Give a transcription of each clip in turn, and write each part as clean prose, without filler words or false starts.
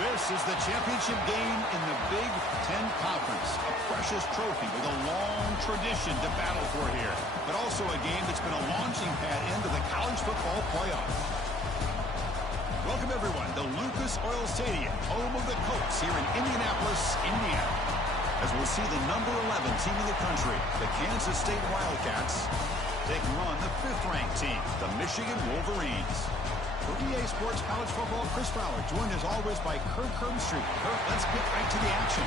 This is the championship game in the Big Ten Conference. A precious trophy with a long tradition to battle for here. But also a game that's been a launching pad into the college football playoff. Welcome, everyone, to Lucas Oil Stadium, home of the Colts here in Indianapolis, Indiana. As we'll see the number 11 team in the country, the Kansas State Wildcats, taking on the 5th-ranked team, the Michigan Wolverines. For EA Sports College Football, Chris Fowler, joined as always by Kirk Herbstreit. Kirk, let's get right to the action.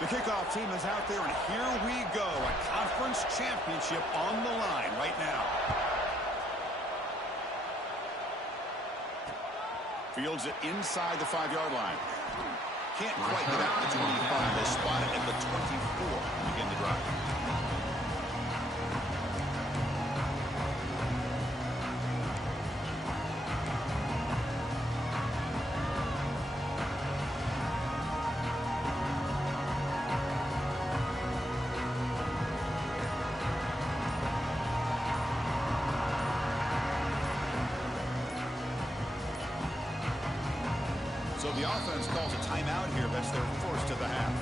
The kickoff team is out there, and here we go. A conference championship on the line right now. Fields it inside the 5-yard line. Can't quite get out the 25. They spot it at the 24 to begin the drive. So the offense calls a timeout here. That's their first of the half.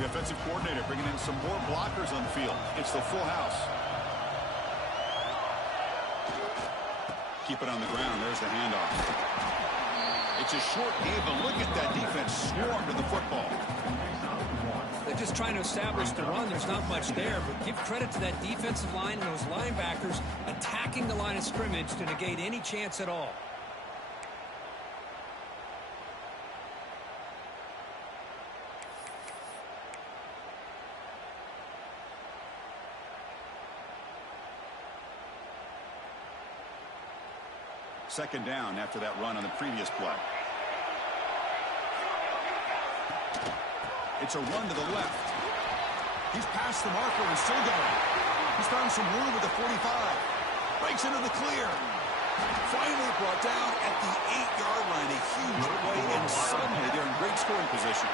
The offensive coordinator bringing in some more blockers on the field. It's the full house. Keep it on the ground. There's the handoff. It's a short game, but look at that defense swarm to the football. They're just trying to establish the run. There's not much there, but give credit to that defensive line and those linebackers attacking the line of scrimmage to negate any chance at all. Second down after that run on the previous play. It's a run to the left. He's past the marker and still going. He's found some room at the 45. Breaks into the clear. Finally brought down at the 8-yard line. A huge play, and suddenly they're in great scoring position.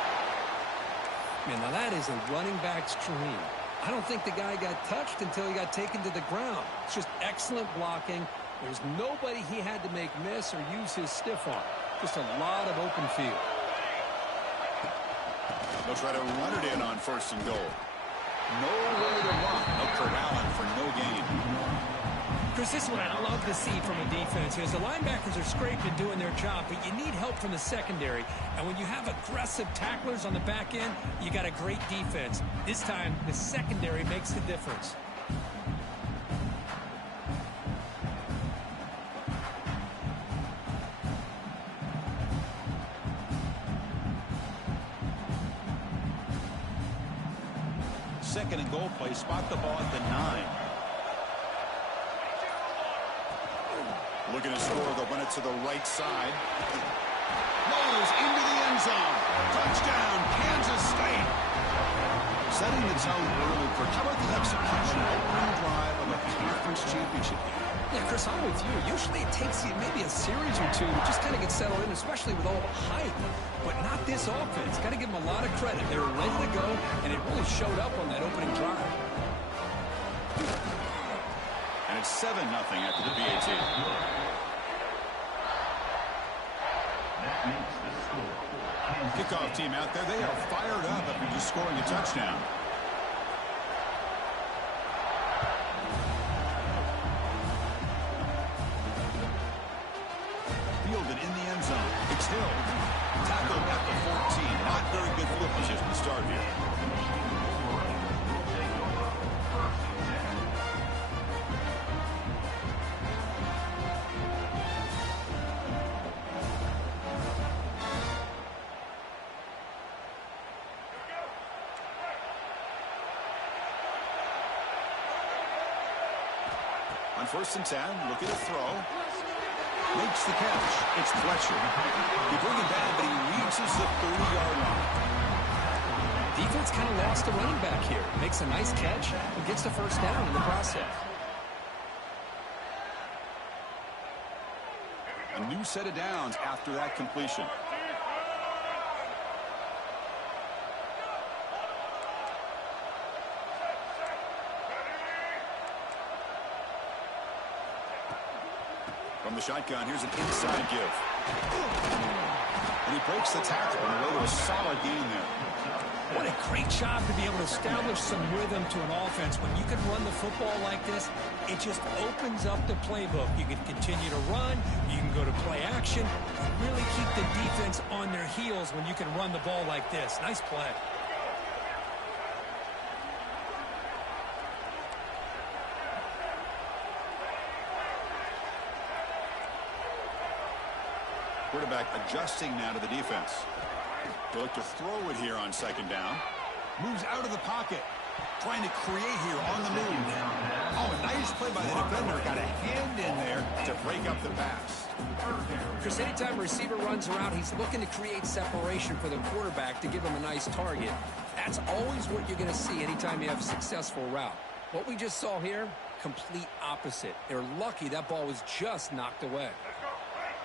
Man, now that is a running back's dream. I don't think the guy got touched until he got taken to the ground. It's just excellent blocking. There's nobody he had to make miss or use his stiff arm. Just a lot of open field. They'll try to run it in on 1st and goal. Nowhere to run. They'll corral him for no gain. Chris, this is what I love to see from a defense is the linebackers are scraping doing their job, but you need help from the secondary. And when you have aggressive tacklers on the back end, you got a great defense. This time, the secondary makes the difference. Second and goal play. Spot the ball at the 9. Looking to score. They'll run it to the right side. Rolls into the end zone. Touchdown, Kansas State. Setting the tone early for how about the execution opening drive of a conference championship game? Yeah, Chris, I'm with you. Usually it takes you maybe a series or two to just kind of get settled in, especially with all the hype. But not this offense. Got to give them a lot of credit. They were ready to go, and it really showed up on that opening drive. And it's 7-0 after the BAT. Kickoff team out there. They are fired up after just scoring a touchdown. Fielded in the end zone. It's Hill. Tackled at the 14. Not very good field position to start here. first and 10. Looking to throw. Makes the catch. It's Fletcher. He bring it down, but he reaches the 30-yard line. Defense kind of lost the running back here. Makes a nice catch and gets the first down in the process. A new set of downs after that completion. From the shotgun, here's an inside give. And he breaks the tackle on the way to a solid gain there. What a great job to be able to establish some rhythm to an offense. When you can run the football like this, it just opens up the playbook. You can continue to run. You can go to play action. You really keep the defense on their heels when you can run the ball like this. Nice play. Quarterback adjusting now to the defense. They'll look to throw it here on second down. Moves out of the pocket. Trying to create here on the move. Oh, a nice play by the defender. Got a hand in there to break up the pass. Chris, anytime a receiver runs around, he's looking to create separation for the quarterback to give him a nice target. That's always what you're going to see anytime you have a successful route. What we just saw here, complete opposite. They're lucky that ball was just knocked away.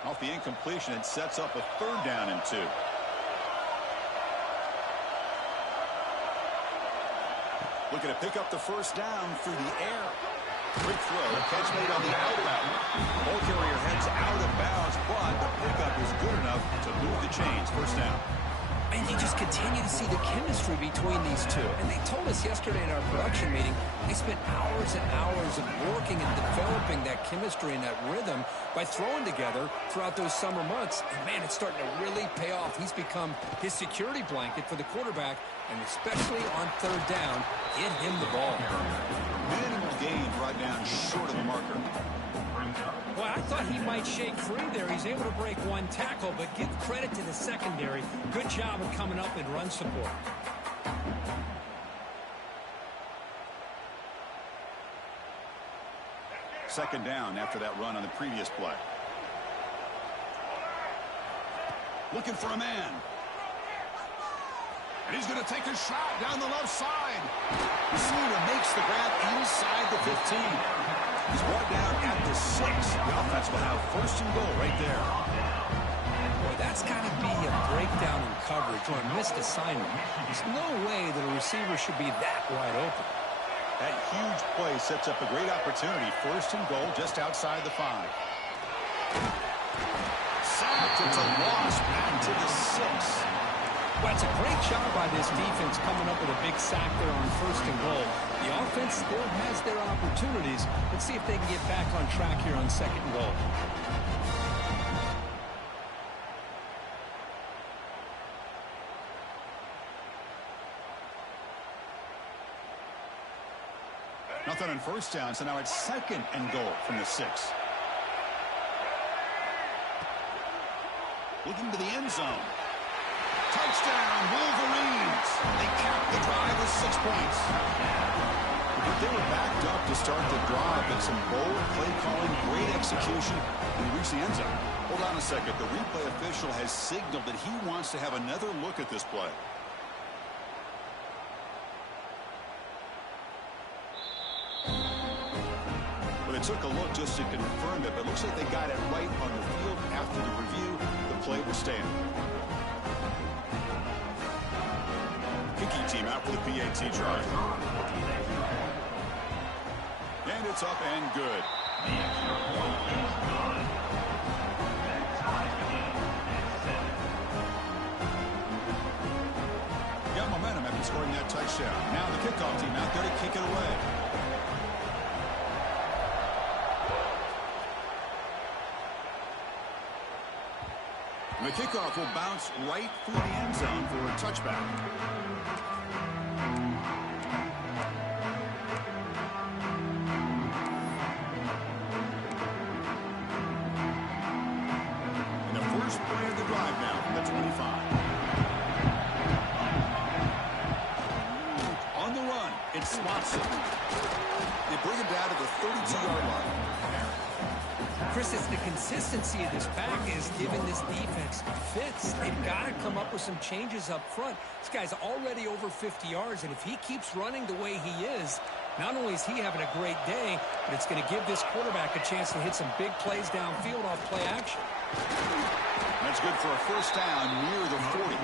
Off the incompletion, it sets up a third down and 2. Looking to pick up the first down through the air. Quick throw, catch made on the out route. Ball carrier heads out of bounds, but the pickup is good enough to move the chains. First down. And you just continue to see the chemistry between these two. And they told us yesterday in our production meeting, they spent hours and hours of working and developing that chemistry and that rhythm by throwing together throughout those summer months. And, man, it's starting to really pay off. He's become his security blanket for the quarterback, and especially on third down, get him the ball. Minimal gain brought down short of the marker. Well, I thought he might shake free there. He's able to break one tackle, but give credit to the secondary. Good job of coming up in run support. Second down after that run on the previous play. Looking for a man. And he's going to take a shot down the left side. Receiver makes the grab inside the 15. He's brought down at the 6. The offense will have first and goal right there. Boy, that's got to be a breakdown in coverage or a missed assignment. There's no way that a receiver should be that wide open. That huge play sets up a great opportunity. First and goal just outside the 5. Sacked. It's a loss back to the 6. Well, it's a great job by this defense coming up with a big sack there on first and goal. The offense still has their opportunities. Let's see if they can get back on track here on second and goal. Nothing on first down, so now it's second and goal from the 6. Looking to the end zone. Touchdown, Wolverines. They cap the drive with 6 points. But they were backed up to start the drive, and some bold play calling, great execution, and reach the end zone. Hold on a second. The replay official has signaled that he wants to have another look at this play. Well, they took a look just to confirm it, but it looks like they got it right on the field. After the review, the play will stand. Kicking team out for the PAT try. And it's up and good. Got momentum after scoring that touchdown. Now the kickoff team out there to kick it away. And the kickoff will bounce right through the end zone for a touchback. And the first play of the drive now from the 25. On the run, it's Swanson. They bring him down to the 32-yard line. Chris, it's the consistency of this pack is giving this defense fits. They've got to come up with some changes up front. This guy's already over 50 yards, and if he keeps running the way he is, not only is he having a great day, but it's going to give this quarterback a chance to hit some big plays downfield off play action. That's good for a first down near the 40.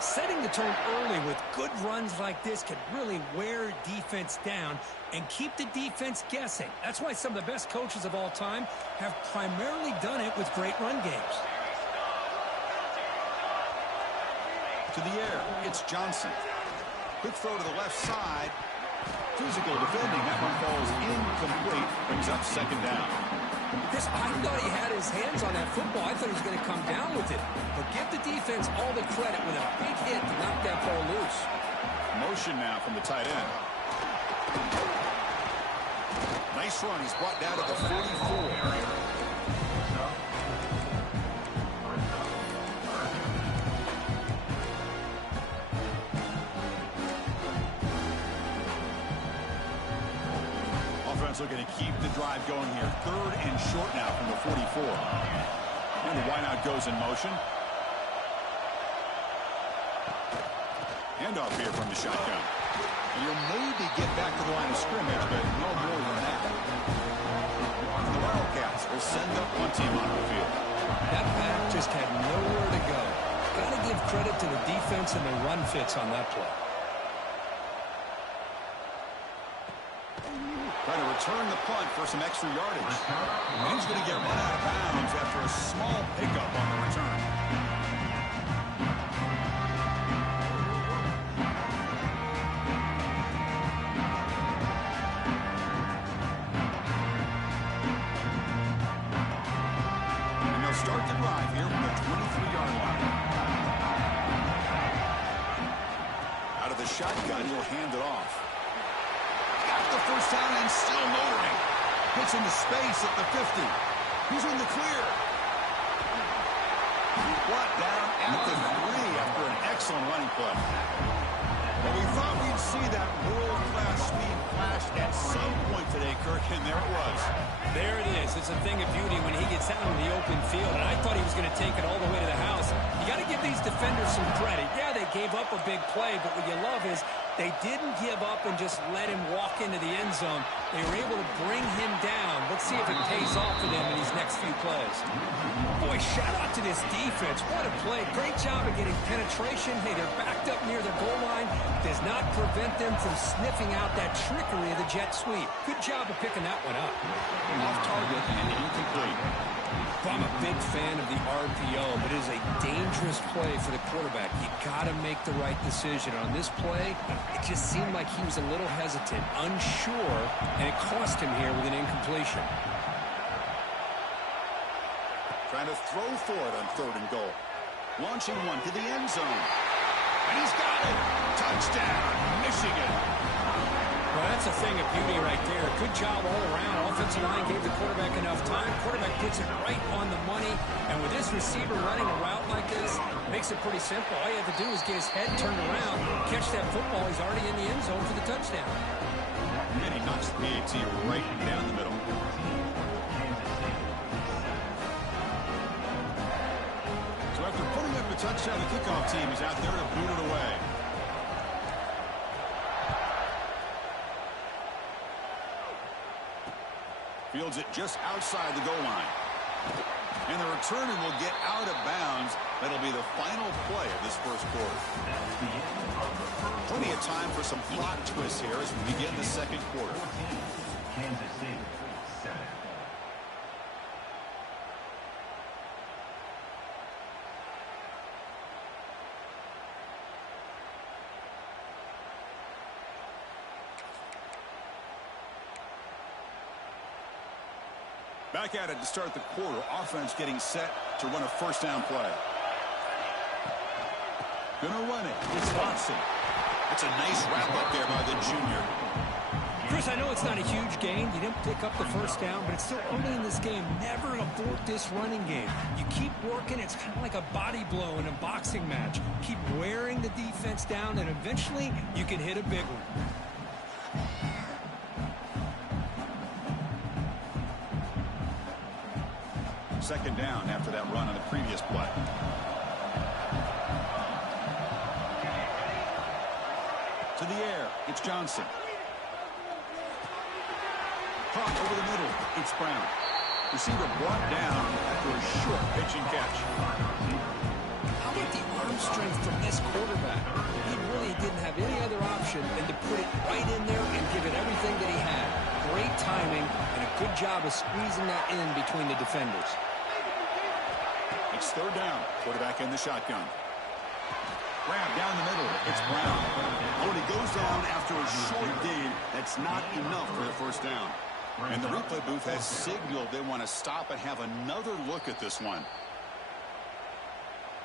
Setting the tone early with good runs like this can really wear defense down and keep the defense guessing. That's why some of the best coaches of all time have primarily done it with great run games. To the air, it's Johnson. Quick throw to the left side. Physical defending. That one falls incomplete. Brings up second down. Chris, I thought he had his hands on that football. I thought he was going to come down with it. But give the defense all the credit with a big hit to knock that ball loose. Motion now from the tight end. Nice run. He's brought down to the 44. Looking to keep the drive going here. Third and short now from the 44. And the wideout goes in motion. Handoff here from the shotgun. And you'll maybe get back to the line of scrimmage, but no more than that. The Wildcats will send up one team on the field. That back just had nowhere to go. Got to give credit to the defense and the run fits on that play. Trying to return the punt for some extra yardage. And he's going to get run out of bounds after a small pickup on the return. And they'll start the drive here from the 23-yard line. Out of the shotgun, he'll hand it off. The first down and still motoring. Gets into space at the 50. He's in the clear. Brought down at the 3 after an excellent running play. Well, we thought we'd see that world-class speed flash at some point today, Kirk, and there it was. There it is. It's a thing of beauty when he gets out in the open field, and I thought he was going to take it all the way to the house. You got to give these defenders some credit. Yeah, they gave up a big play, but what you love is they didn't give up and just let him walk into the end zone. They were able to bring him down. Let's see if it pays off for them in these next few plays. Boy, shout out to this defense. What a play. Great job of getting penetration. Hey, they're backed up near the goal line. Does not prevent them from sniffing out that trickery of the jet sweep. Good job of picking that one up. Off target and incomplete. I'm a big fan of the RPO, but it is a dangerous play for the quarterback. You got to make the right decision. On this play, it just seemed like he was a little hesitant, unsure, and it cost him here with an incompletion. Trying to throw for it on third and goal. Launching one to the end zone. And he's got it. Touchdown, Michigan. Well, that's a thing of beauty right there. Good job all around. Offensive line gave the quarterback enough time. Quarterback puts it right on the money. And with this receiver running a route like this, makes it pretty simple. All you have to do is get his head turned around, catch that football. He's already in the end zone for the touchdown. And he knocks the PAT right down the middle. So after putting up a touchdown, the kickoff team is out there to boot it away. Fields it just outside the goal line. And the returner will get out of bounds. That'll be the final play of this first quarter. Plenty of time for some plot twists here as we begin the second quarter. Kansas City, 7. Back at it to start the quarter. Offense getting set to run a first down play. Gonna run it. It's Watson. It's a nice wrap up there by the junior. Chris, I know it's not a huge gain. You didn't pick up the first down, but it's still early in this game. Never abort this running game. You keep working. It's kind of like a body blow in a boxing match. Keep wearing the defense down, and eventually you can hit a big one. second down after that run on the previous play. To the air, it's Johnson. Caught over the middle, it's Brown. Receiver brought down after a short pitch and catch. How about the arm strength from this quarterback? He really didn't have any other option than to put it right in there and give it everything that he had. Great timing and a good job of squeezing that in between the defenders. It's third down. Quarterback in the shotgun. Grab down the middle. It's Brown. Oh, and he goes down after a short gain. That's not enough for the first down. And the replay booth has signaled they want to stop and have another look at this one.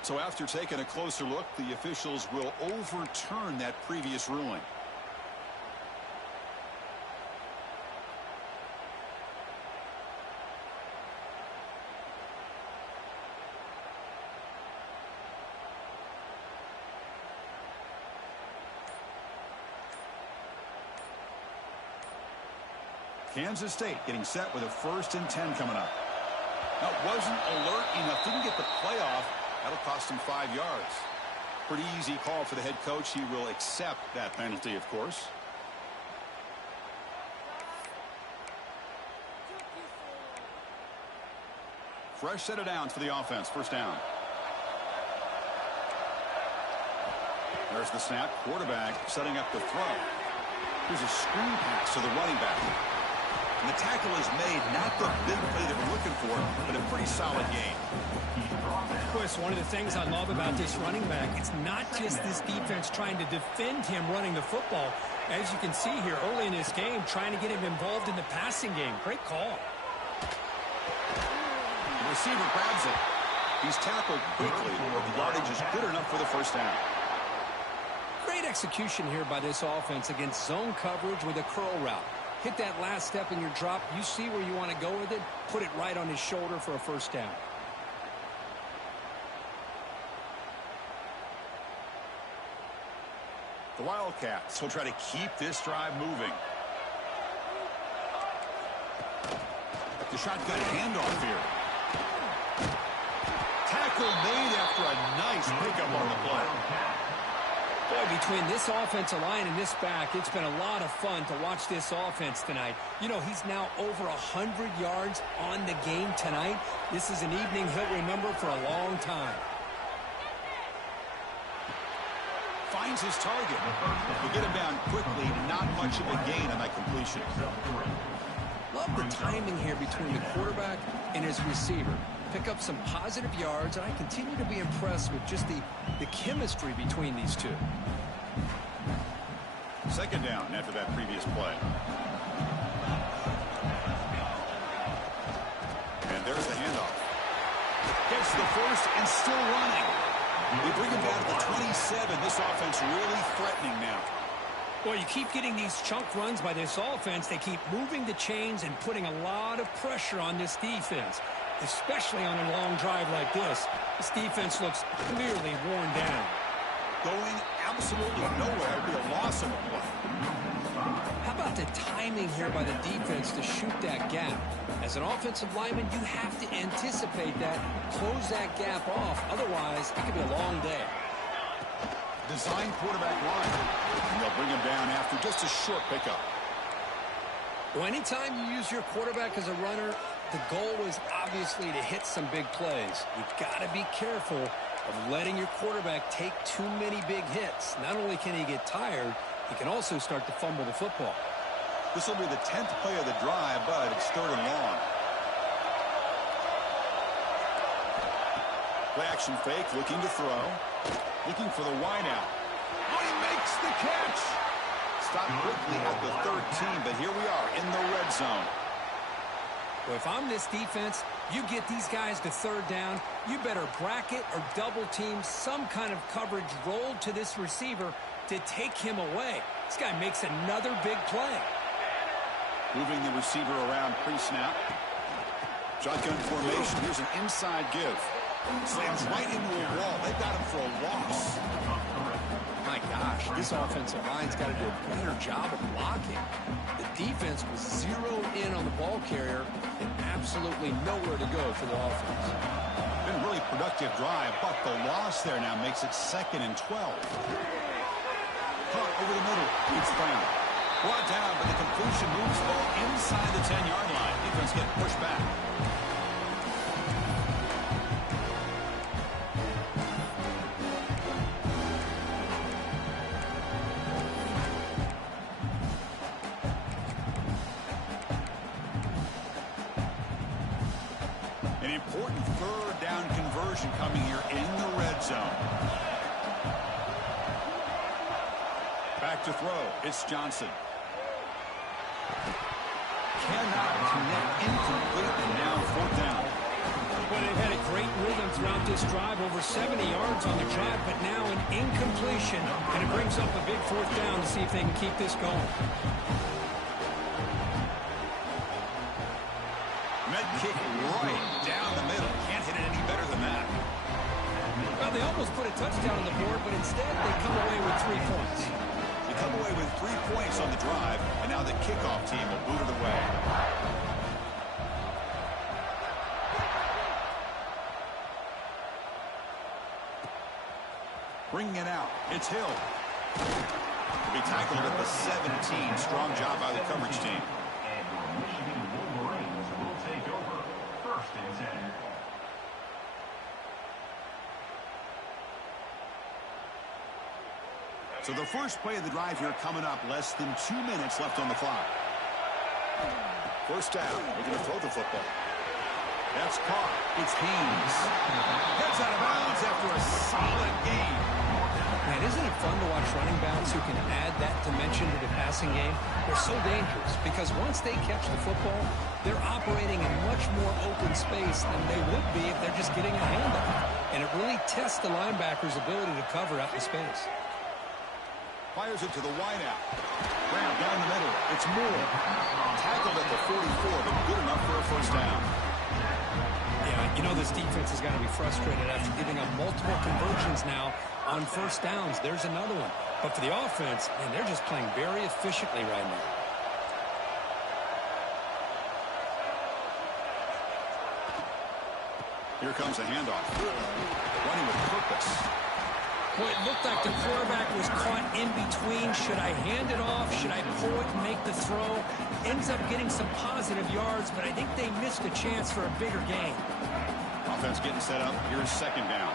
So after taking a closer look, the officials will overturn that previous ruling. Kansas State getting set with a 1st and 10 coming up. Now, wasn't alert enough, didn't get the play off. That'll cost him 5 yards. Pretty easy call for the head coach. He will accept that penalty, of course. Fresh set of downs for the offense. First down. There's the snap. Quarterback setting up the throw. Here's a screen pass to the running back. And the tackle is made, not the big play that we're looking for, but a pretty solid game. Chris, one of the things I love about this running back, it's not just this defense trying to defend him running the football. As you can see here early in this game, trying to get him involved in the passing game. Great call. The receiver grabs it. He's tackled quickly, but the yardage is good enough for the first down. Great execution here by this offense against zone coverage with a curl route. Hit that last step in your drop. You see where you want to go with it. Put it right on his shoulder for a first down. The Wildcats will try to keep this drive moving. The shotgun handoff here. Tackle made after a nice pickup on the play. Boy, between this offensive line and this back, it's been a lot of fun to watch this offense tonight. You know, he's now over 100 yards on the game tonight. This is an evening he'll remember for a long time. Finds his target. Will get him down quickly. Not much of a gain on that completion. Love the timing here between the quarterback and his receiver. Pick up some positive yards, and I continue to be impressed with just the chemistry between these two. Second down after that previous play. And there's the handoff. Gets the first and still running. They bring him down to the 27. This offense really threatening now. Well, you keep getting these chunk runs by this offense. They keep moving the chains and putting a lot of pressure on this defense, especially on a long drive like this. This defense looks clearly worn down. Going absolutely nowhere would be a loss of a play. How about the timing here by the defense to shoot that gap? As an offensive lineman, you have to anticipate that, close that gap off. Otherwise, it could be a long day. Design quarterback line. And they'll bring him down after just a short pickup. Well, anytime you use your quarterback as a runner, the goal is obviously to hit some big plays. You've got to be careful of letting your quarterback take too many big hits. Not only can he get tired, he can also start to fumble the football. This will be the 10th play of the drive, but it's third and long. Play action fake, looking to throw. Looking for the wideout. Oh, he makes the catch! Stopped quickly at the 13, but here we are in the red zone. Well, if I'm this defense, you get these guys to third down, you better bracket or double team some kind of coverage rolled to this receiver to take him away. This guy makes another big play. Moving the receiver around pre-snap. Shotgun formation. Here's an inside give. Slams right into a wall. They've got him for a loss. My gosh, gosh, this offensive line's got to do a better job of blocking. The defense was zeroed in on the ball carrier and absolutely nowhere to go for the offense. Been a really productive drive, but the loss there now makes it 2nd and 12. Caught over the middle. It's found. Brought down, but the completion moves the ball inside the 10-yard line. Defense getting pushed back. An important 3rd down conversion coming here in the red zone. Back to throw. It's Johnson. Cannot connect, incomplete, and now 4th down. Well, they've had a great rhythm throughout this drive, over 70 yards on the drive, but now an incompletion, and it brings up a big 4th down to see if they can keep this going. Med kick right down the middle. Can't hit it any better than that. Well, they almost put a touchdown on the board, but instead they come away with 3 points. They come away with 3 points on the drive, and now the kickoff team will boot it away. Bringing it out. It's Hill. He'll be tackled at the 17. Strong job by the coverage team. And your Michigan Wolverines will take over 1st and 10. So the first play of the drive here coming up. Less than 2 minutes left on the clock. 1st down. We're going to throw the football. That's caught. It's Kingz. Heads out of bounds after a solid game. Man, isn't it fun to watch running backs who can add that dimension to the passing game? They're so dangerous because once they catch the football, they're operating in much more open space than they would be if they're just getting a handoff. And it really tests the linebacker's ability to cover out in space. Fires it to the wideout. Brown down the middle. It's Moore. Tackled at the 44, but good enough for a 1st down. Yeah, you know this defense has got to be frustrated after giving up multiple conversions now on 1st downs. There's another one. But for the offense, man, they're just playing very efficiently right now. Here comes a handoff. Running with purpose. Well, it looked like the quarterback was caught in between. Should I hand it off? Should I pull it and make the throw? Ends up getting some positive yards, but I think they missed a chance for a bigger gain. Offense getting set up. Here's 2nd down.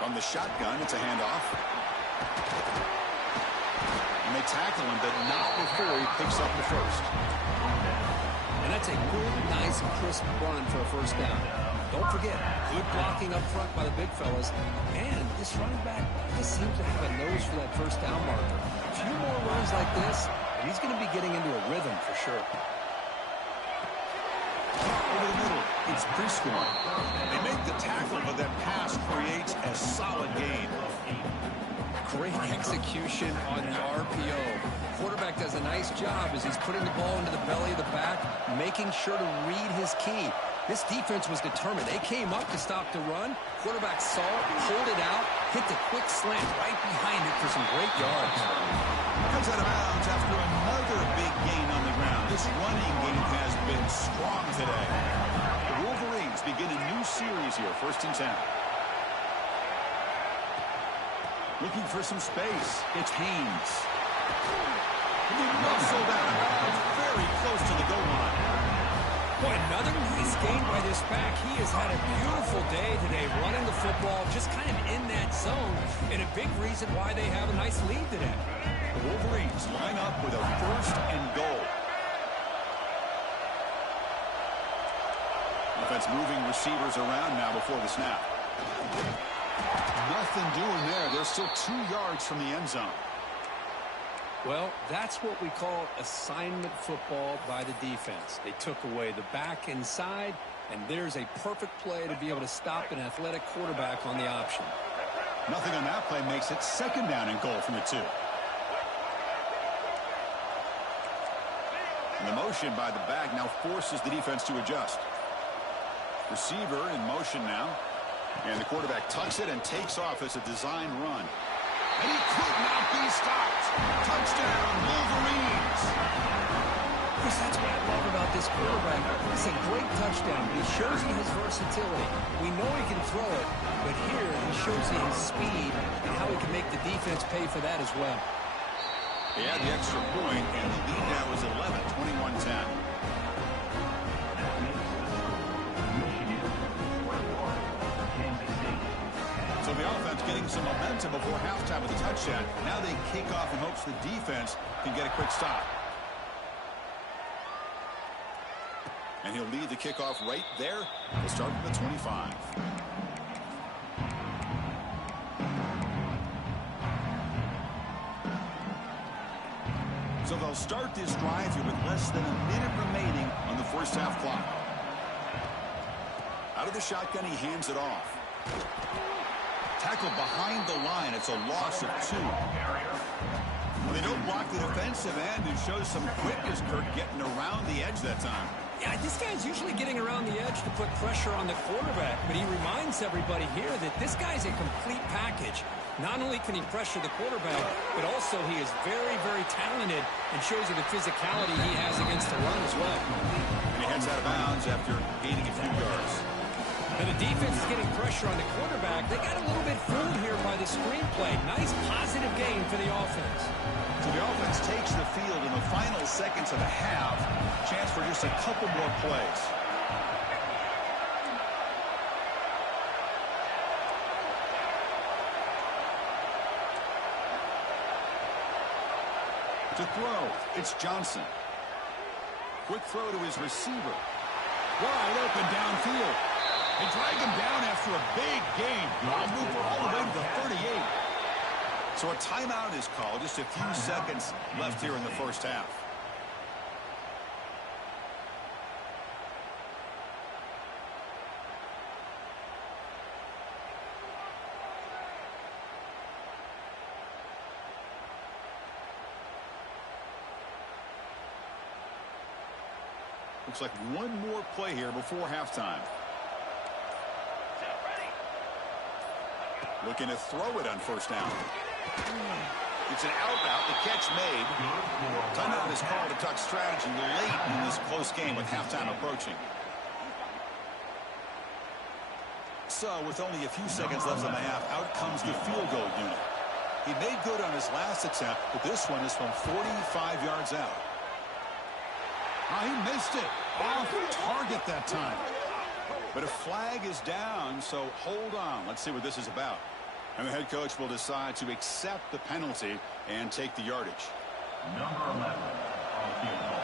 From the shotgun, it's a handoff. And they tackle him, but not before he picks up the 1st. And that's a good, nice, crisp run for a 1st down. Don't forget, good blocking up front by the big fellas. And this running back just seems to have a nose for that 1st down marker. A few more runs like this, and he's going to be getting into a rhythm for sure. Over the middle, it's Prescorn. They make the tackle, but that pass creates a solid gain. Great execution on the RPO. Quarterback does a nice job as he's putting the ball into the belly of the back, making sure to read his key. This defense was determined. They came up to stop the run. Quarterback saw it, pulled it out, hit the quick slant right behind it for some great yards. Comes out of bounds after another big gain on the ground. This running game has been strong today. The Wolverines begin a new series here, 1st and 10. Looking for some space. It's Haynes. Muscled out of bounds, very close to the goal line. Boy, another nice gain by this back. He has had a beautiful day today running the football, just kind of in that zone, and a big reason why they have a nice lead today. The Wolverines line up with a 1st and goal. Offense moving receivers around now before the snap. Nothing doing there. They're still 2 yards from the end zone. Well, that's what we call assignment football by the defense. They took away the back inside, and there's a perfect play to be able to stop an athletic quarterback on the option. Nothing on that play makes it 2nd down and goal from the 2. And the motion by the back now forces the defense to adjust. Receiver in motion now. And the quarterback tucks it and takes off as a design run. And he could not be stopped. Touchdown, Wolverines. Chris, that's what I love about this quarterback. It's a great touchdown. He shows you his versatility. We know he can throw it, but here he shows you his speed and how he can make the defense pay for that as well. They had the extra point, and the lead now is 11, 21-10. So the offense getting some momentum before halftime with a touchdown. Now they kick off in hopes the defense can get a quick stop. And he'll lead the kickoff right there. We'll start from the 25. So they'll start this drive here with less than a minute remaining on the first half clock. Out of the shotgun, he hands it off. Tackle behind the line. It's a loss of 2. They don't block the defensive end and shows some quickness, Kirk, getting around the edge that time. Yeah, this guy's usually getting around the edge to put pressure on the quarterback, but he reminds everybody here that this guy's a complete package. Not only can he pressure the quarterback, but also he is very, very talented and shows you the physicality he has against the run as well. And he heads out of bounds after gaining a few yards. And the defense is getting pressure on the quarterback. They got a little bit fooled here by the screenplay. Nice positive gain for the offense. So the offense takes the field in the final seconds of the half. Chance for just a couple more plays. To throw, it's Johnson. Quick throw to his receiver. Wide open downfield. They drag him down after a big gain. Ball moved all the way to the 38. So a timeout is called. Just a few seconds left here in the first half. Looks like one more play here before halftime. Looking to throw it on first down. It's an out route. The catch made. Timeout is called to tuck strategy late in this close game with halftime approaching. So with only a few seconds left in the half, out comes the field goal unit. He made good on his last attempt, but this one is from 45 yards out. Oh, he missed it. Off target that time. But a flag is down, so hold on. Let's see what this is about. And the head coach will decide to accept the penalty and take the yardage. Number 11 on the field goal.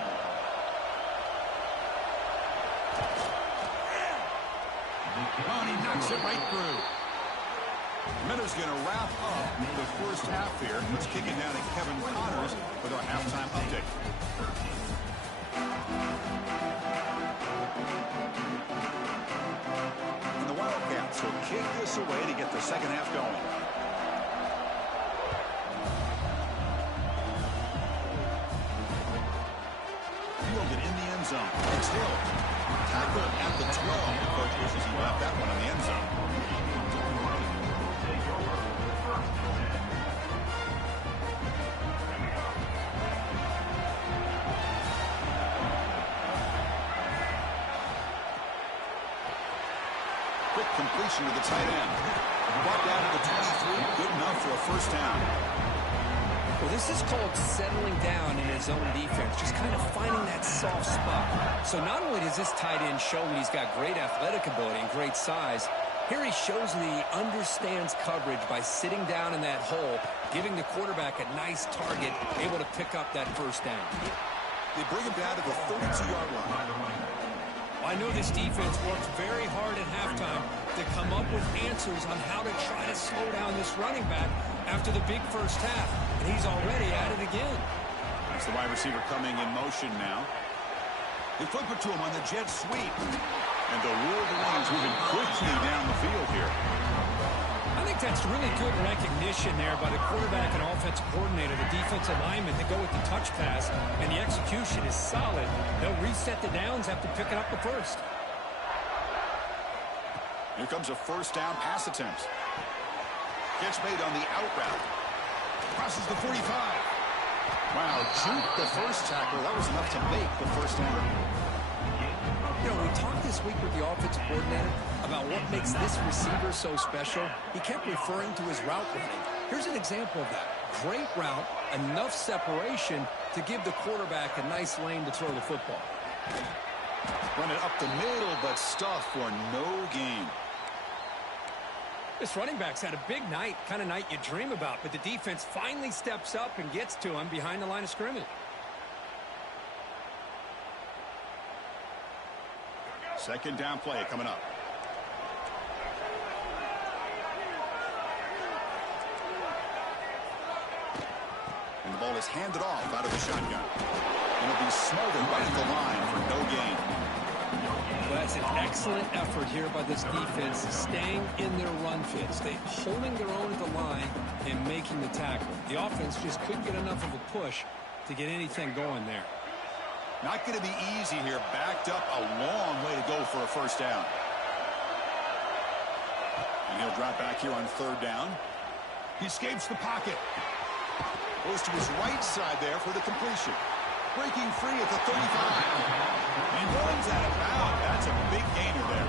Oh, and he knocks it right through. Miller's going to wrap up the first half here. Let's kick it down to Kevin Connors with our halftime update. And the Wildcats will kick this away to get the second half going. Fielded in the end zone. It's Hill. Tackle at the 12. The coach wishes he left that one in the end zone. Quick completion to the tight end. Brought down to the 23. Good enough for a first down. Well, this is called settling down in his own defense, just kind of finding that soft spot. So not only does this tight end show that he's got great athletic ability and great size, here he shows that he understands coverage by sitting down in that hole, giving the quarterback a nice target, able to pick up that first down. They bring him down to the 32-yard line. I know this defense worked very hard at halftime to come up with answers on how to try to slow down this running back after the big first half, and he's already at it again. That's the wide receiver coming in motion now. They flip it to him on the jet sweep. And the Wolverines moving quickly down the field here. I think that's really good recognition there by the quarterback and offensive coordinator, the defensive lineman, to go with the touch pass, and the execution is solid. They'll reset the downs after picking up the first. Here comes a first down pass attempt. Gets made on the out route. Crosses the 45. Wow, juked the first tackler. That was enough to make the first down. You know, we talked this week with the offensive coordinator about what makes this receiver so special. He kept referring to his route running. Here's an example of that. Great route, enough separation to give the quarterback a nice lane to throw the football. Run it up the middle, but stuff for no gain. This running back's had a big night, kind of night you dream about, but the defense finally steps up and gets to him behind the line of scrimmage. Second down play coming up. And the ball is handed off out of the shotgun. And it'll be smothered right at the line for no gain. Well, that's an excellent effort here by this defense, staying in their run fit, holding their own at the line and making the tackle. The offense just couldn't get enough of a push to get anything going there. Not going to be easy here. Backed up a long way to go for a first down. And he'll drop back here on third down. He escapes the pocket. Goes to his right side there for the completion. Breaking free at the 35. And runs out of bounds. That's a big gainer there.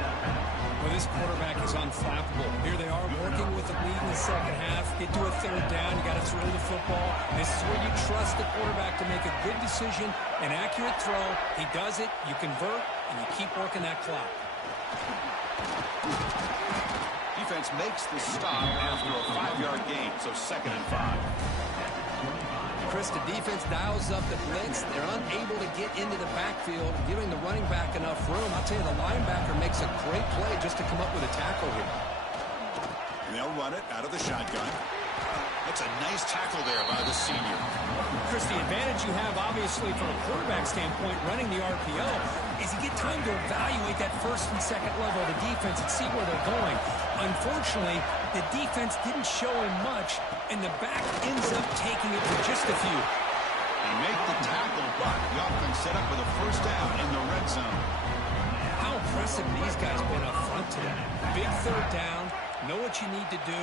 Well, this quarterback is unflappable. Here they are working with the lead in the second half. Get to a third down. You got to throw the football. This is where you trust the quarterback to make a good decision, an accurate throw. He does it, you convert, and you keep working that clock. Defense makes the stop after a 5-yard gain, so 2nd and 5. Chris, the defense dials up the blitz. They're unable to get into the backfield, giving the running back enough room. I'll tell you, the linebacker makes a great play just to come up with a tackle here. And they'll run it out of the shotgun. That's a nice tackle there by the senior. Chris, the advantage you have, obviously, from a quarterback standpoint, running the RPO, is you get time to evaluate that first and second level of the defense and see where they're going. Unfortunately, the defense didn't show him much, and the back ends up taking it for just a few. They make the tackle, but the offense set up with a first down in the red zone. How impressive these guys been up front today. Big third down, know what you need to do,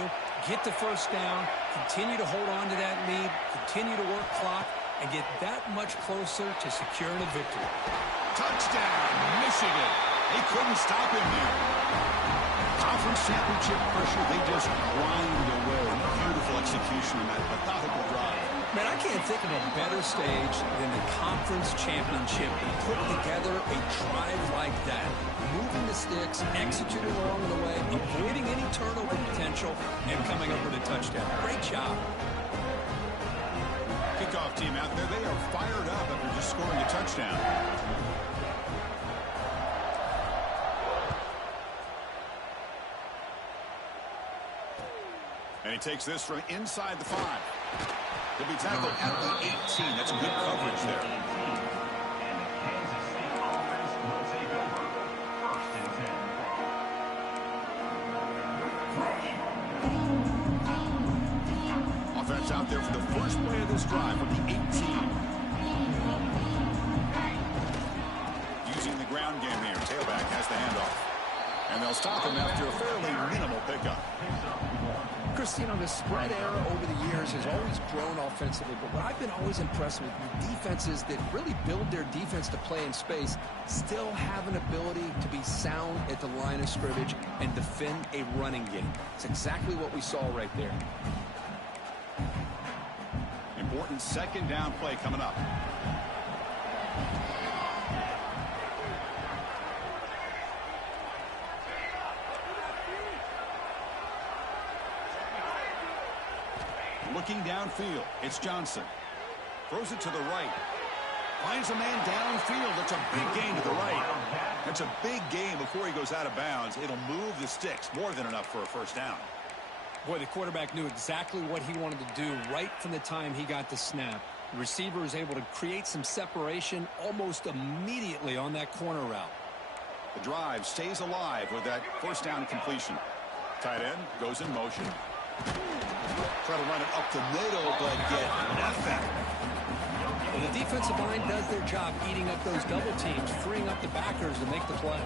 get the first down, continue to hold on to that lead, continue to work clock, and get that much closer to securing a victory. Touchdown, Michigan. They couldn't stop him there. Conference championship pressure, they just grind away. Beautiful execution in that methodical drive. Man, I can't think of a better stage than the conference championship to put together a drive like that. Moving the sticks, executing along the way, avoiding any turnover potential, and coming up with a touchdown. Great job. Kickoff team out there, they are fired up after just scoring a touchdown. And he takes this from inside the 5. He'll be tackled at the 18. That's good coverage there. Offense out there for the first play of this drive from the 18. Using the ground game here. Tailback has the handoff. And they'll stop him after a fairly minimal pickup. Chris, you know, the spread era over the years has always grown offensively, but what I've been always impressed with defenses that really build their defense to play in space still have an ability to be sound at the line of scrimmage and defend a running game. It's exactly what we saw right there. Important second down play coming up. Looking downfield, it's Johnson. Throws it to the right. Finds a man downfield. That's a big gain to the right. That's a big gain before he goes out of bounds. It'll move the sticks. More than enough for a first down. Boy, the quarterback knew exactly what he wanted to do right from the time he got the snap. The receiver was able to create some separation almost immediately on that corner route. The drive stays alive with that first down completion. Tight end goes in motion. Try to run it up the middle, but get nothing. Well, the defensive line does their job eating up those double teams, freeing up the backers to make the play.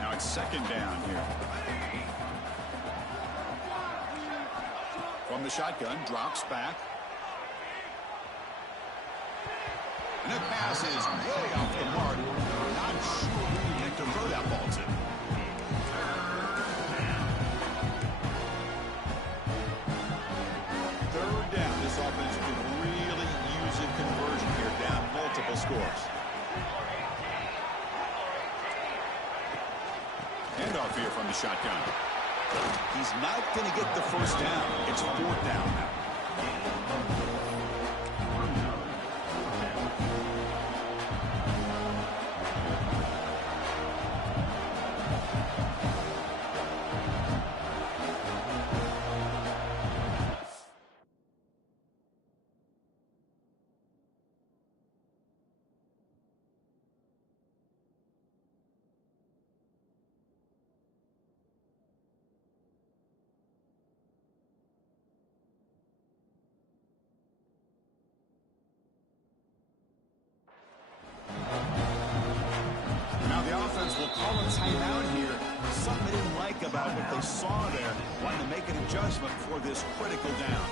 Now it's second down here. From the shotgun, drops back. And that pass is way off the mark. Not sure who he meant to throw that ball to. Third down. This offense could really use a conversion here, down multiple scores. Handoff here from the shotgun. He's not going to get the first down. It's fourth down now. Will call a timeout here. Something they didn't like about what they saw there. Wanting to make an adjustment for this critical down.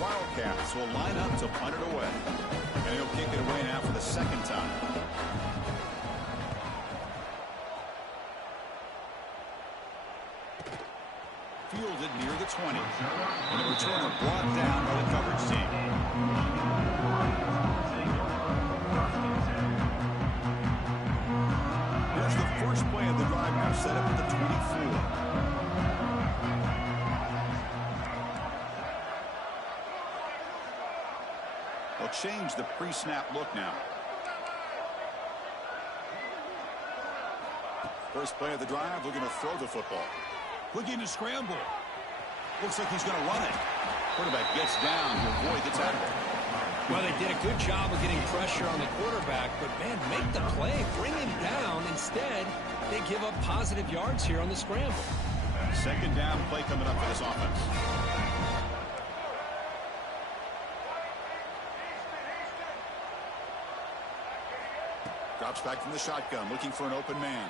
Wildcats will line up to punt it away. And he'll kick it away now for the second time. Fielded near the 20. And the returner brought down by the coverage team. Here's the first play of the drive now, set up at the 24. They'll change the pre-snap look now. First play of the drive, looking to throw the football. Looking to scramble. Looks like he's going to run it. Quarterback gets down to avoid the tackle. Well, they did a good job of getting pressure on the quarterback, but, man, make the play. Bring him down. Instead, they give up positive yards here on the scramble. Second down play coming up for this offense. Drops back from the shotgun, looking for an open man.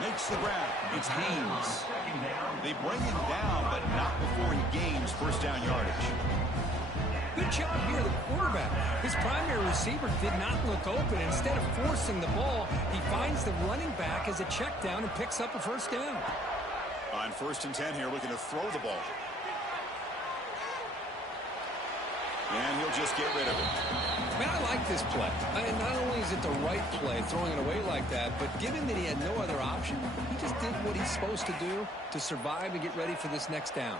Makes the grab. It's Kingz. They bring him down, but not before he gains first down yardage. Good job here, the quarterback. His primary receiver did not look open. Instead of forcing the ball, he finds the running back as a check down and picks up a first down. On 1st and 10 here, looking to throw the ball. And he'll just get rid of it. Man, I like this play. Not only is it the right play, throwing it away like that, but given that he had no other option, he just did what he's supposed to do to survive and get ready for this next down.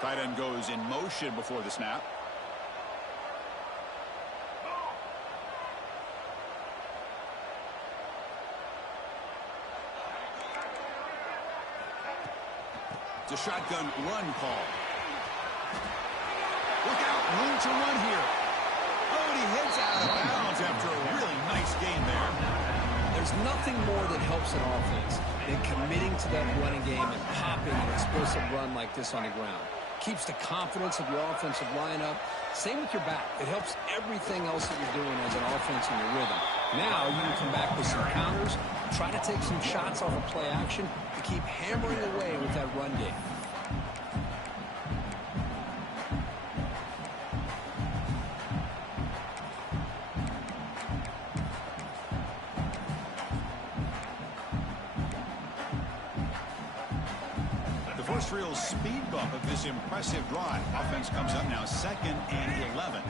Tight end goes in motion before the snap. It's a shotgun run call. Look out, room to run here. Oh, and he heads out of bounds after a really nice game there. There's nothing more that helps an offense than committing to that running game and popping an explosive run like this on the ground. Keeps the confidence of your offensive lineup. Same with your back. It helps everything else that you're doing as an offense in your rhythm. Now you can come back with some counters, try to take some shots off of play action to keep hammering away with that run game. First real speed bump of this impressive drive. Offense comes up now, 2nd and 11.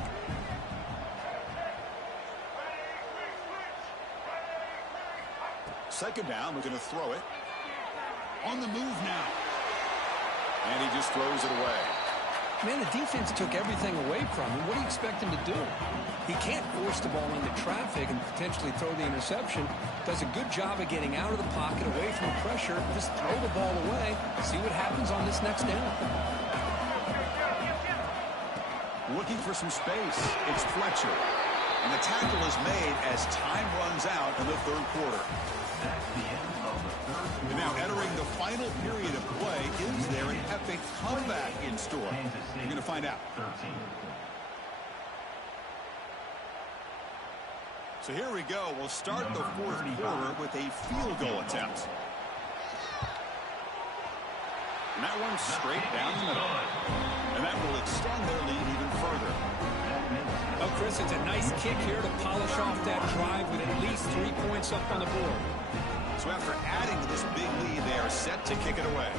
Second down, we're going to throw it. On the move now. And he just throws it away. Man, the defense took everything away from him. What do you expect him to do? He can't force the ball into traffic and potentially throw the interception. Does a good job of getting out of the pocket, away from the pressure. Just throw the ball away. See what happens on this next down. Looking for some space. It's Fletcher. And the tackle is made as time runs out in the third quarter. That's the end of the third quarter. And now entering the final period of play is there an epic comeback in store? You're going to find out. 13. So here we go. We'll start the fourth quarter with a field goal attempt. And that one's straight down the middle. And that will extend their lead even further. Oh, Chris, it's a nice kick here to polish off that drive with at least 3 points up on the board. So after adding to this big lead, they are set to kick it away.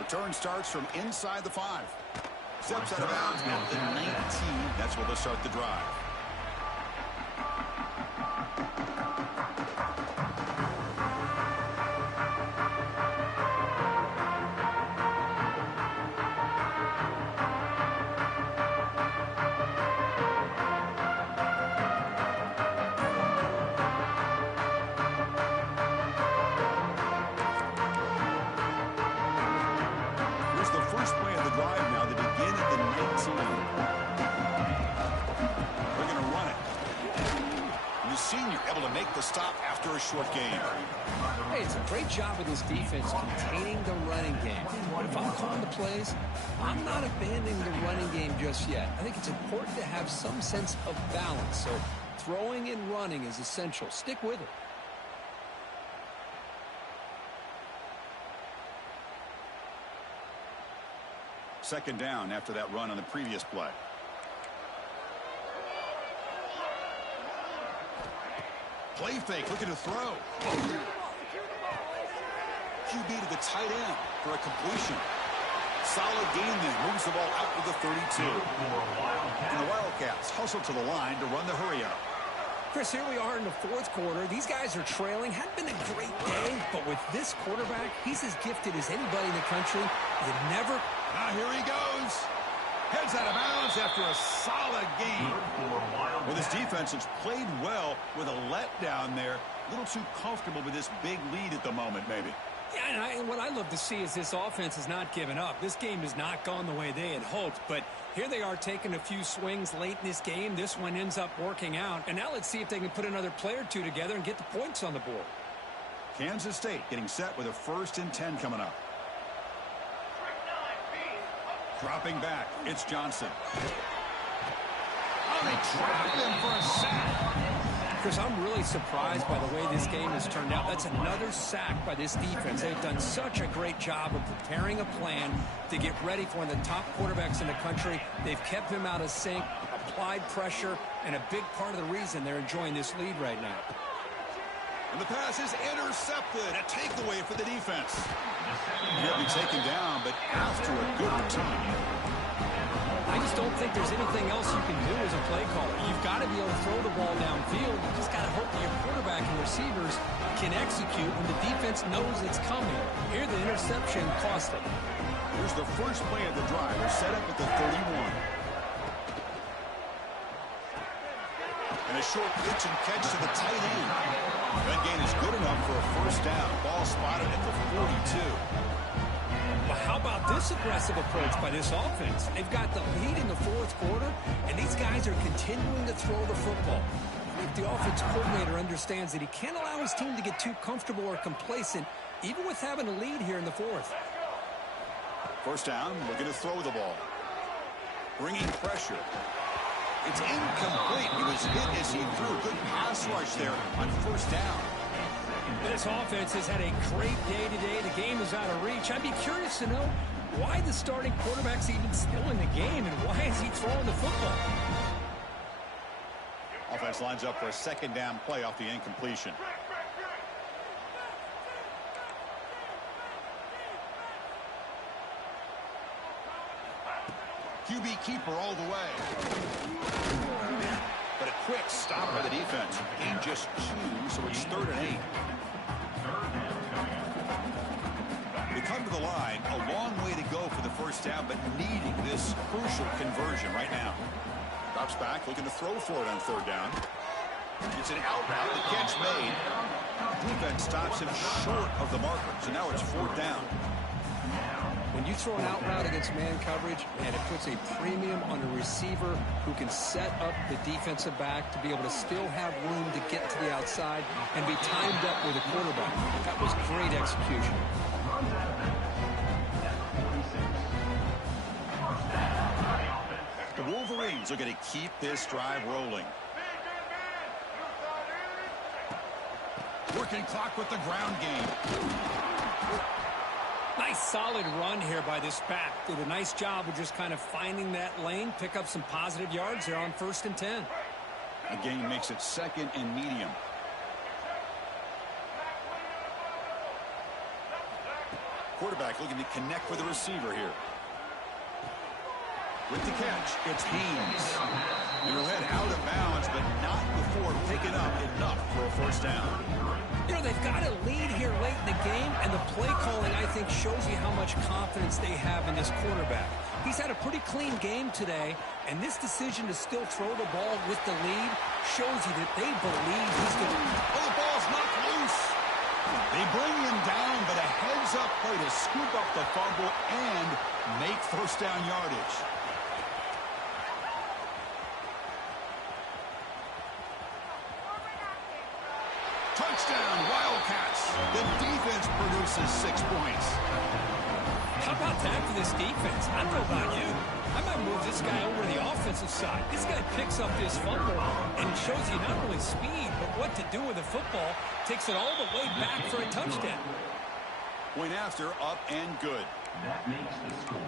Return starts from inside the 5. Steps out of bounds at the 19. That's where they'll start the drive. Stop after a short game. Hey, it's a great job with this defense containing the running game. But if I'm calling the plays, I'm not abandoning the running game just yet. I think it's important to have some sense of balance. So throwing and running is essential. Stick with it. Second down after that run on the previous play. Play fake, looking to throw. QB to the tight end for a completion. Solid gain there. Moves the ball out to the 32. And the Wildcats hustle to the line to run the hurry-up. Chris, here we are in the fourth quarter. These guys are trailing. Hadn't been a great day, but with this quarterback, he's as gifted as anybody in the country. You never... Now here he goes. Heads out of bounds after a solid game. Well, this defense has played well with a letdown there. A little too comfortable with this big lead at the moment, maybe. Yeah, and what I love to see is this offense has not given up. This game has not gone the way they had hoped, but here they are taking a few swings late in this game. This one ends up working out, and now let's see if they can put another play or two together and get the points on the board. Kansas State getting set with a 1st and 10 coming up. Dropping back, it's Johnson. Oh, they trapped him for a sack. Chris, I'm really surprised by the way this game has turned out. That's another sack by this defense. They've done such a great job of preparing a plan to get ready for one of the top quarterbacks in the country. They've kept him out of sync, applied pressure, and a big part of the reason they're enjoying this lead right now. And the pass is intercepted. A takeaway for the defense. He'll be taken down, but after a good return. I just don't think there's anything else you can do as a play caller. You've got to be able to throw the ball downfield. You just got to hope that your quarterback and receivers can execute when the defense knows it's coming. Here, the interception cost them. Here's the first play of the drive. They're set up at the 31. And a short pitch and catch to the tight end. That gain is good enough for a 1st down. Ball spotted at the 42. Well, how about this aggressive approach by this offense? They've got the lead in the fourth quarter, and these guys are continuing to throw the football. I think the offense coordinator understands that he can't allow his team to get too comfortable or complacent, even with having a lead here in the fourth. 1st down, looking to throw the ball. Bringing pressure. It's incomplete. He was hit as he threw a good pass rush there on 1st down. This offense has had a great day today. The game is out of reach. I'd be curious to know why the starting quarterback's even still in the game and why is he throwing the football? Offense lines up for a 2nd down play off the incompletion. QB keeper all the way. But a quick stop by the defense. Gain just 2, so it's 3rd and 8. They come to the line, a long way to go for the 1st down, but needing this crucial conversion right now. Drops back, looking to throw for it on 3rd down. It's an out route, the catch made. Defense stops him short of the marker, so now it's 4th down. When you throw an out route against man coverage, and it puts a premium on a receiver who can set up the defensive back to be able to still have room to get to the outside and be timed up with a quarterback. That was great execution. The Wolverines are going to keep this drive rolling. Working clock with the ground game. Nice solid run here by this back. Did a nice job of just kind of finding that lane, pick up some positive yards there on 1st and 10. The gain makes it 2nd and medium. Quarterback looking to connect with the receiver here. With the catch, it's Kingz. He'll head out of bounds, but not before picking up enough for a 1st down. You know, they've got a lead here late in the game, and the play calling, I think, shows you how much confidence they have in this quarterback. He's had a pretty clean game today, and this decision to still throw the ball with the lead shows you that they believe he's going to... Oh, the ball's knocked loose. They bring him down, but a heads-up play to scoop up the fumble and make 1st down yardage. Touchdown, Wildcats. The defense produces 6 points. How about that for this defense? I don't know about you. I might move this guy over to the offensive side. This guy picks up this fumble and shows you not only speed, but what to do with the football. Takes it all the way back for a touchdown. Point after, up and good. That makes the score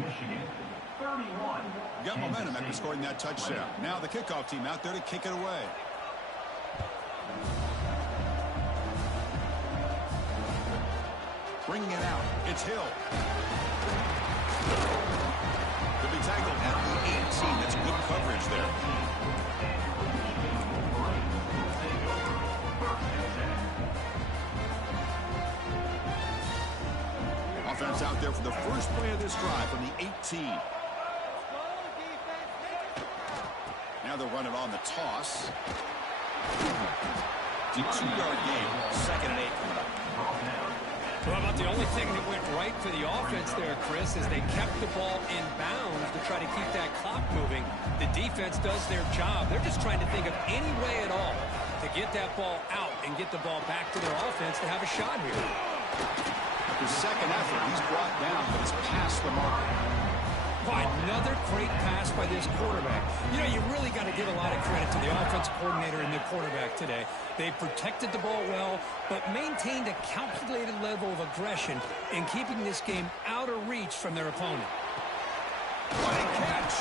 Michigan 31. Got momentum after scoring that touchdown. Now the kickoff team out there to kick it away. Bringing it out. It's Hill. Could be tackled at the 18. That's good coverage there. Offense out there for the first play of this drive from the 18. Now they'll run it on the toss. It's a 2-yard gain. 2nd and 8 coming up. Well, about the only thing that went right for the offense there, Chris, is they kept the ball in bounds to try to keep that clock moving. The defense does their job. They're just trying to think of any way at all to get that ball out and get the ball back to their offense to have a shot here. After 2nd effort, he's brought down, but it's past the mark. Boy, another great pass by this quarterback. You know, you really got to give a lot of credit to the offensive coordinator and the quarterback today. They protected the ball well, but maintained a calculated level of aggression in keeping this game out of reach from their opponent. What a catch.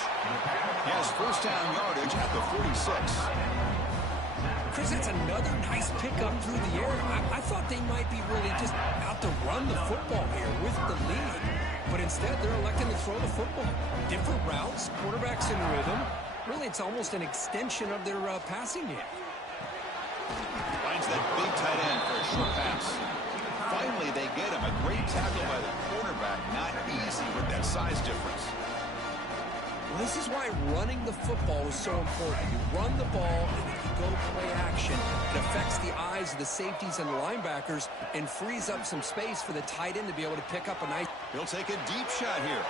He has 1st down yardage at the 46. Chris, that's another nice pickup through the air. I thought they might be really just out to run the football here with the lead. But instead, they're electing to throw the football. Different routes, quarterbacks in rhythm. Really, it's almost an extension of their passing game. Finds that big tight end for a short pass. Finally, they get him. A great tackle by the quarterback. Not easy with that size difference. Well, this is why running the football is so important. You run the ball, and if you go play action, it affects the eyes of the safeties and the linebackers and frees up some space for the tight end to be able to pick up a nice... He'll take a deep shot here.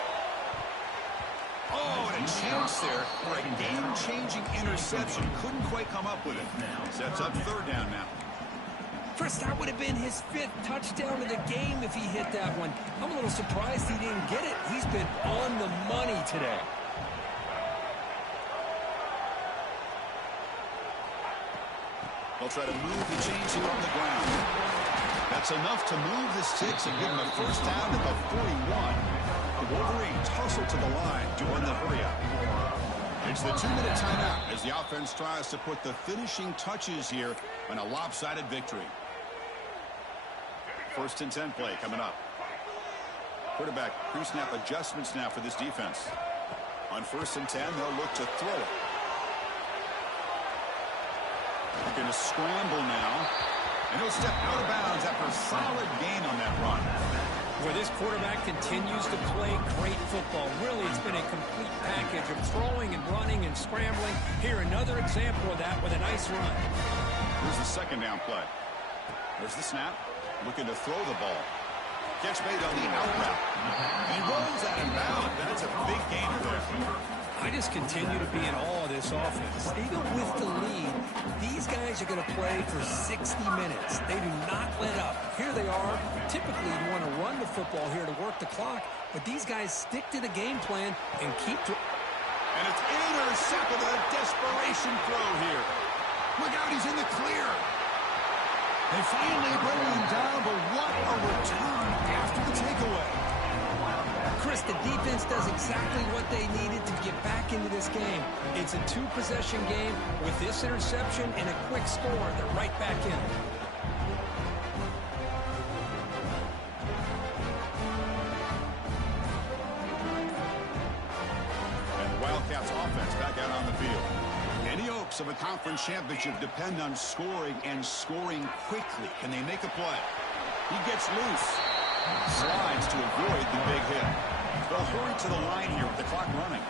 Oh, and a chance there for a game-changing interception. Couldn't quite come up with it. Sets up 3rd down now. Chris, that would have been his 5th touchdown of the game if he hit that one. I'm a little surprised he didn't get it. He's been on the money today. They'll try to move the chains here on the ground. That's enough to move the sticks and give them a 1st down at the 41. The Wolverines hustle to the line during the hurry-up. It's the 2-minute timeout as the offense tries to put the finishing touches here on a lopsided victory. 1st and 10 play coming up. Quarterback pre-snap adjustments now for this defense. On 1st and 10, they'll look to throw it. They're going to scramble now. And he'll step out of bounds after a solid gain on that run. Where this quarterback continues to play great football. Really, it's been a complete package of throwing and running and scrambling. Here, another example of that with a nice run. Here's the 2nd down play. There's the snap. Looking to throw the ball. Catch made on the out route. He rolls out and bound. That's a big gain there. I just continue to be in awe of this offense. Even with the lead, these guys are going to play for 60 minutes. They do not let up. Here they are. Typically, you want to run the football here to work the clock, but these guys stick to the game plan and keep to. And it's intercepted with a desperation throw here. Look out, he's in the clear. They finally bring him down, but what a return after the takeaway. Chris, the defense does exactly what they needed to get back into this game. It's a two-possession game. With this interception and a quick score, they're right back in. And the Wildcats offense back out on the field. Any hopes of a conference championship depend on scoring and scoring quickly. Can they make a play? He gets loose. Slides to avoid the big hit. They'll hurry to the line here with the clock running.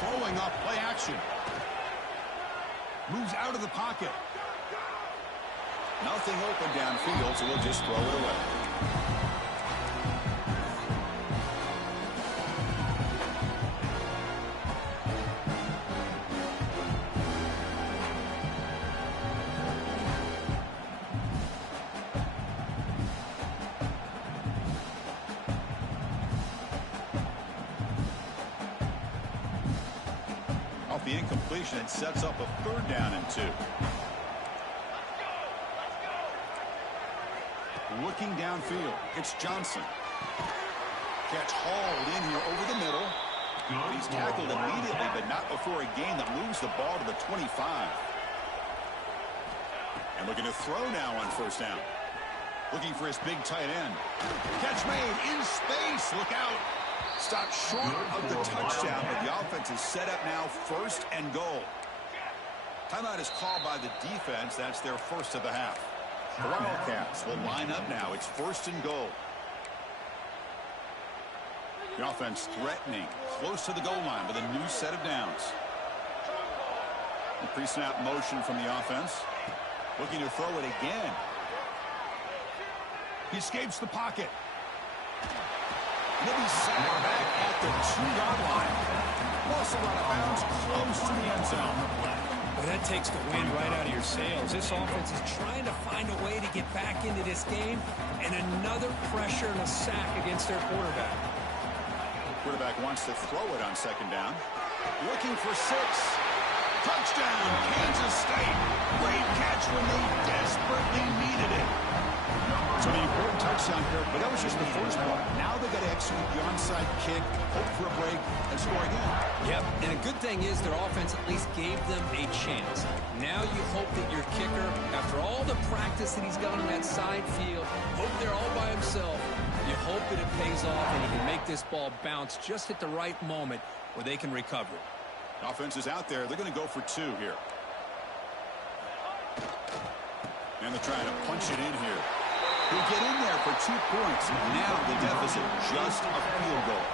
Following up, play action. Moves out of the pocket. Nothing open downfield, so they'll just throw it away. The incompletion, it sets up a 3rd down and 2. Looking downfield, it's Johnson. Catch hauled in here over the middle. He's tackled immediately, but not before a gain that moves the ball to the 25. And looking to throw now on 1st down. Looking for his big tight end. Catch made in space. Look out. Stopped short of the touchdown, but the offense is set up now 1st and goal. Timeout is called by the defense. That's their 1st of the half. The Wildcats will line up now. It's 1st and goal. The offense threatening, close to the goal line with a new set of downs. The pre-snap motion from the offense. Looking to throw it again. He escapes the pocket. He'll be sacked back at the 2-yard line. Also out of bounds, close to the end zone. Well, that takes the wind right out of your sails. This offense is trying to find a way to get back into this game, and another pressure and a sack against their quarterback. The quarterback wants to throw it on 2nd down. Looking for 6. Touchdown, Kansas State. Great catch when they desperately needed it. So the important touchdown here, but that was just the first part. Now they've got to execute the onside kick, hope for a break, and score again. Yep, and a good thing is their offense at least gave them a chance. Now you hope that your kicker, after all the practice that he's got on that side field, hope they're all by himself. You hope that it pays off and he can make this ball bounce just at the right moment where they can recover. Offense is out there. They're going to go for 2 here. And they're trying to punch it in here. He'll get in there for 2 points. Now the deficit just a field goal.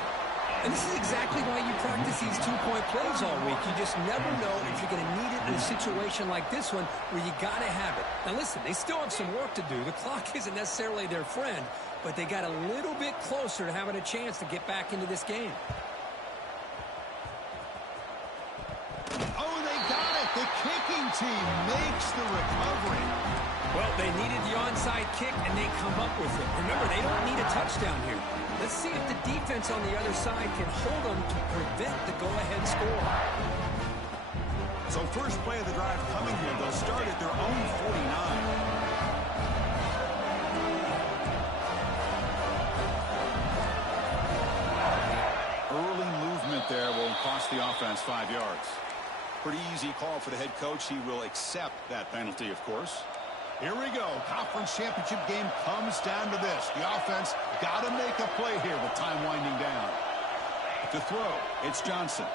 And this is exactly why you practice these 2-point plays all week. You just never know if you're going to need it in a situation like this one where you got to have it. Now listen, they still have some work to do. The clock isn't necessarily their friend, but they got a little bit closer to having a chance to get back into this game. Oh, they got it. The kicking team makes the recovery. Well, they needed the onside kick, and they come up with it. Remember, they don't need a touchdown here. Let's see if the defense on the other side can hold them to prevent the go-ahead score. So first play of the drive coming here. They'll start at their own 49. Early movement there will cost the offense 5 yards. Pretty easy call for the head coach. He will accept that penalty, of course. Here we go. Conference championship game comes down to this. The offense got to make a play here with time winding down. To throw, it's Johnson.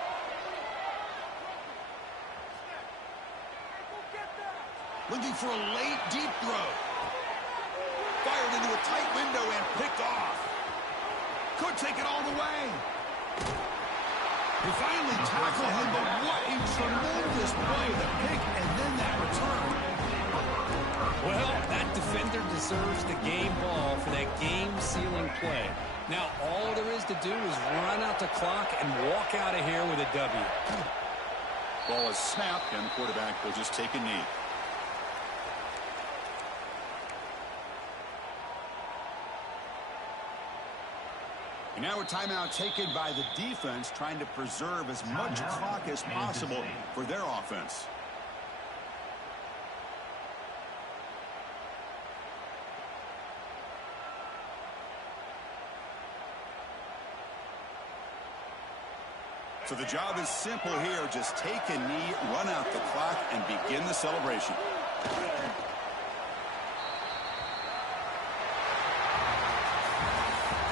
Looking for a late, deep throw. Fired into a tight window and picked off. Could take it all the way. They finally tackle him, but what a tremendous play. The pick and then that return. Well, that defender deserves the game ball for that game-sealing play. Now, all there is to do is run out the clock and walk out of here with a W. Ball is snapped, and the quarterback will just take a knee. And now a timeout taken by the defense, trying to preserve as much clock as possible for their offense. So the job is simple here. Just take a knee, run out the clock, and begin the celebration.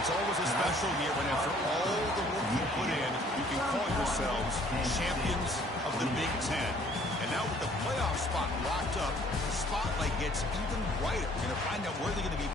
It's always a special year when after all the work you put in, you can call yourselves champions of the Big Ten. And now with the playoff spot locked up, the spotlight gets even brighter. You're going to find out where they're going to be